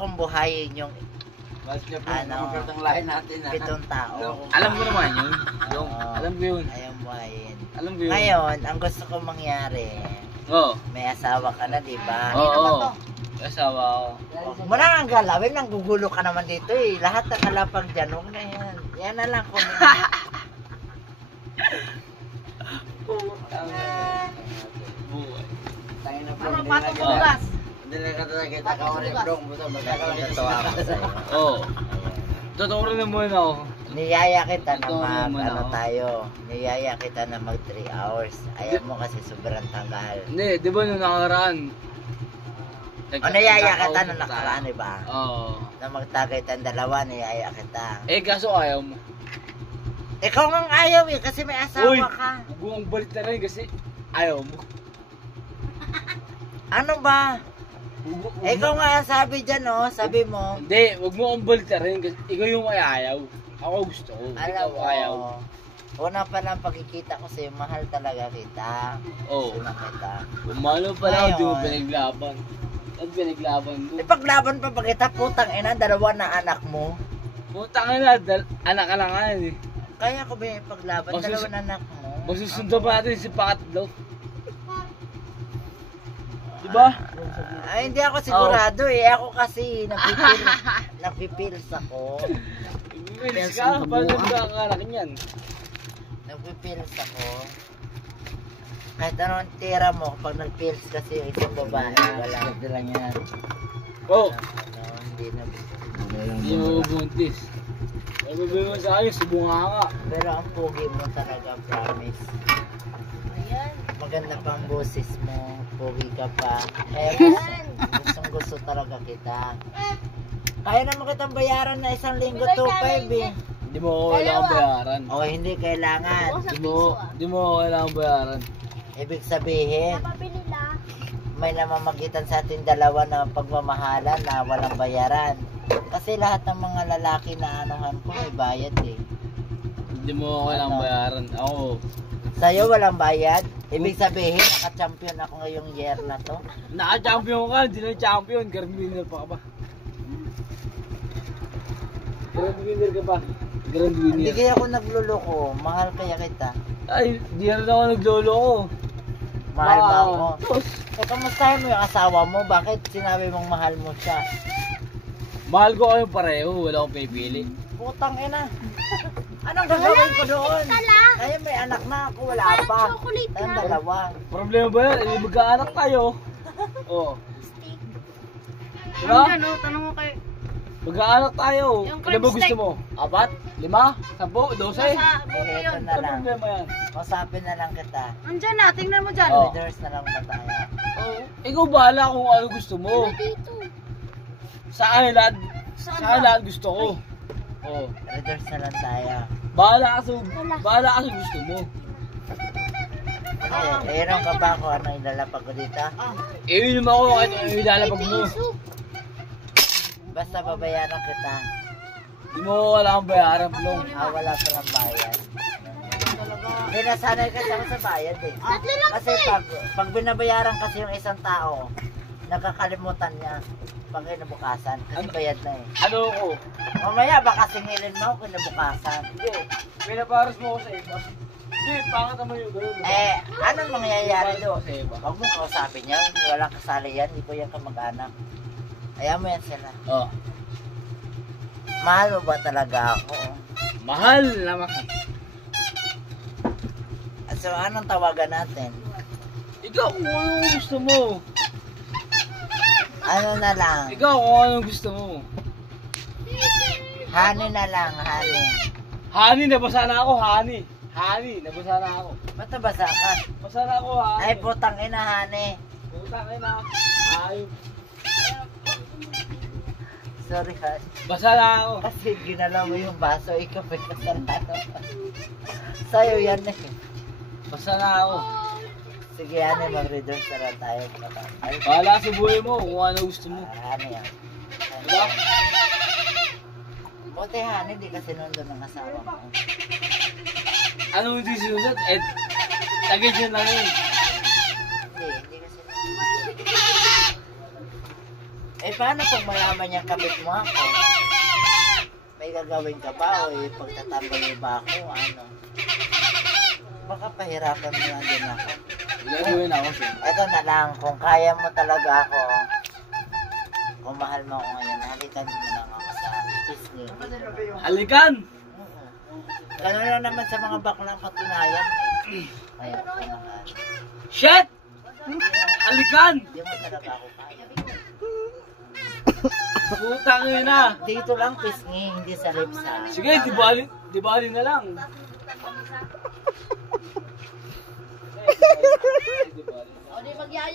kung buhayin yung Mas niya po ang lahi natin. 7 tao. Alam mo naman yun. Alam ko yun. Ayaw buhayin. Alam ko yun. Ngayon, ang gusto kong mangyari, may asawa ka na, di ba? Oo. Asawa ko. Muna ang galawin, nanggugulo ka naman dito eh. Lahat na kalapag dyan, huwag na yan. Yan na lang kung Ano, patong bugas? Hindi na kita ka rin bro. Natuwa ako sa'yo. Oo. Totoo rin naman ako. Niyaya kita na Totoo mag, naman ano ako. tayo, niyaya kita na mag 3 hours. Ayaw mo kasi sobrang tagal. Hindi, di ba nung nakaraan? O niyaya kita nung nakaraan, di ba? Oo. Na magtagay tayong dalawa, niyaya kita. Eh, kaso ayaw mo. Ikaw nga ayaw eh, kasi may asawa Uy, ka. huwag mong balik na rin kasi ayaw mo. Ano ba? Ikaw nga ang sabi dyan, oh, sabi mo. Hindi, huwag mo akong balik na rin kasi ikaw yung ayaw. Ako gusto ko. Alam Ikaw mo, ayaw. una pa lang pagkikita ko sa'yo, mahal talaga kita. Oo. Gusto na kita. Umano pa lang, di mo Ngayon. pinaglaban. Ang pinaglaban mo. Ipaglaban pa ba kita, putang ina, 2 na anak mo. Putang na, anak ka lang nga eh. Kaya ko ba yung ipaglaban, Masus- 2 na anak mo. Masusundo pa natin si pangatlo. Diba? Ay, hindi ako sigurado eh. Ako kasi, napipils ako. Bilis ka, paano nagkakarak niyan? Nagpipils ako. Kahit anong tira mo, pag nagpils kasi yung isang babae, wala. lang yan. Oh, Ano, hindi na. hindi mo buntis. Ay, bibili mo sa akin, subunga ka. Pero ang pugi mo talaga, promise. Maganda pang boses mo, pugi ka pa. Kaya gusto talaga kita. Kaya naman kitang bayaran na 1 linggo 2.5 eh. Hindi mo ako kailangan bayaran. O hindi kailangan. Hindi mo ako kailangan bayaran. Ibig sabihin, may namamagitan sa ating dalawa na pagmamahalan na walang bayaran. Kasi lahat ng mga lalaki na anuhan ko may bayad eh. Hindi mo ako kailangan bayaran. Ako, Sa'yo walang bayad? Ibig sabihin, naka-champion ako ngayong year na to. naka-champion ka, hindi na champion. Grand winner pa ka ba? Grand winner ka pa. Grand Hindi winner. kaya ako nagluloko. Mahal kaya kita. Ay, di na rin ako nagloloko. Mahal mo ako. Tos. Eh, kamustahin mo yung asawa mo? Bakit sinabi mong mahal mo siya? Mahal ko kayo pareho, wala akong pipili. Putang ina. Anong gagawin ko doon? Kaya may anak na ako, wala pa. Tayong dalawa. Problema ba yan? Eh, magkaanak tayo. Oo. Diba? Ano, tanong mo kay... Magkaanak tayo. Yung Ano ba crab gusto stick. mo? 4? 5? 10? 12? Nasa buko Sige, ito yun. na Ano lang. problema yan? Kausapin na lang kita. Andyan na, tingnan mo dyan. Oh. Leaders na lang ba tayo? Oh, ikaw bahala kung ano gusto mo. Sa akin lahat, sa akin lahat gusto ko. Oh. Leaders na lang tayo. Bahala ka sa gusto mo. Mayroon ka ba kung ano ilalapag ko dito? Iinom ako kahit ano ilalapag mo. Basta babayaran kita. Di mo wala kang bayaran, Plong. Wala pa lang bayad. Hindi nasanay kasi ako sa bayad eh. Kasi pag binabayaran kasi yung isang tao, nakakalimutan niya pag kinabukasan. Kasi bayad na eh. Ano ko? Mamaya baka singilin mo ako kinabukasan. Hindi. Pinaparos mo ko sa iba. Hindi, pangat naman yung gano'n. Anong mangyayari doon? Sa iba. Huwag mong kausapin yan. Walang kasali yan. Hindi ko yan kamag-anak. Ayaw mo yan sila. Oh. Mahal mo ba talaga ako? Mahal naman. So, anong tawagan natin? Ikaw kung ano gusto mo. Ano na lang? Ikaw kung ano gusto mo. Honey na lang, honey. Honey, nabasa na ako, honey. Honey, nabasa na ako. Ba't nabasa ka? Basa na ako, honey. Ay, putang ina, honey. Puta kayo na. Ay, Sorry, honey. basa na ako. Kasi ginalaw mo yung baso, ikaw may kasalanan. Sa'yo yan eh. Basa na ako. Sige, honey, mag-return na lang tayo. Ay, Bahala sa buhay mo kung ano gusto mo. ano yan? Diba? Buti, honey, di kasi nandun ng asawa mo. Ano hindi sinunod? Eh, tagid yun lang yun. Hindi kasi Eh, paano kung malaman niyang kabit mo ako? May gagawin ka ba o pagtatambal mo ba ako? Ano? Baka pahirapan mo yan din ako. Gagawin ako siya. Ito na lang, kung kaya mo talaga ako, kung mahal mo ako ngayon, halikan mo lang ako sa pisngi. Halikan! Gano'n na naman sa mga baklang katunayan. Kaya ako mahal. Shit! Halikan! Hindi mo talaga ako kaya. Putang ina! Dito lang pisngi, hindi sa lips ha. Sige, di bali na lang. O, di magyaya.